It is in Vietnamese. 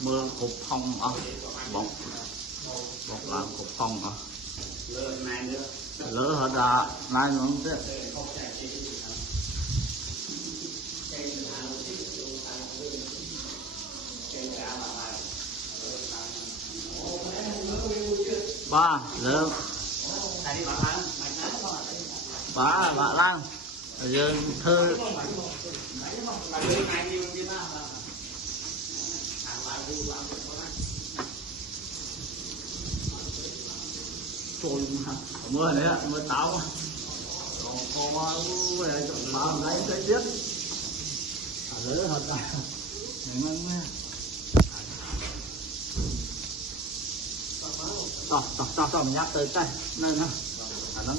mưa cục phong bọc làm cục phong lỡ hết ra nay nó không biết ba lỡ ba bạn Lan giờ thơ trôi mưa đấy mưa táo còn về bao lấy cái biết lỡ hết rồi tao mình nhắc tới đây nên nó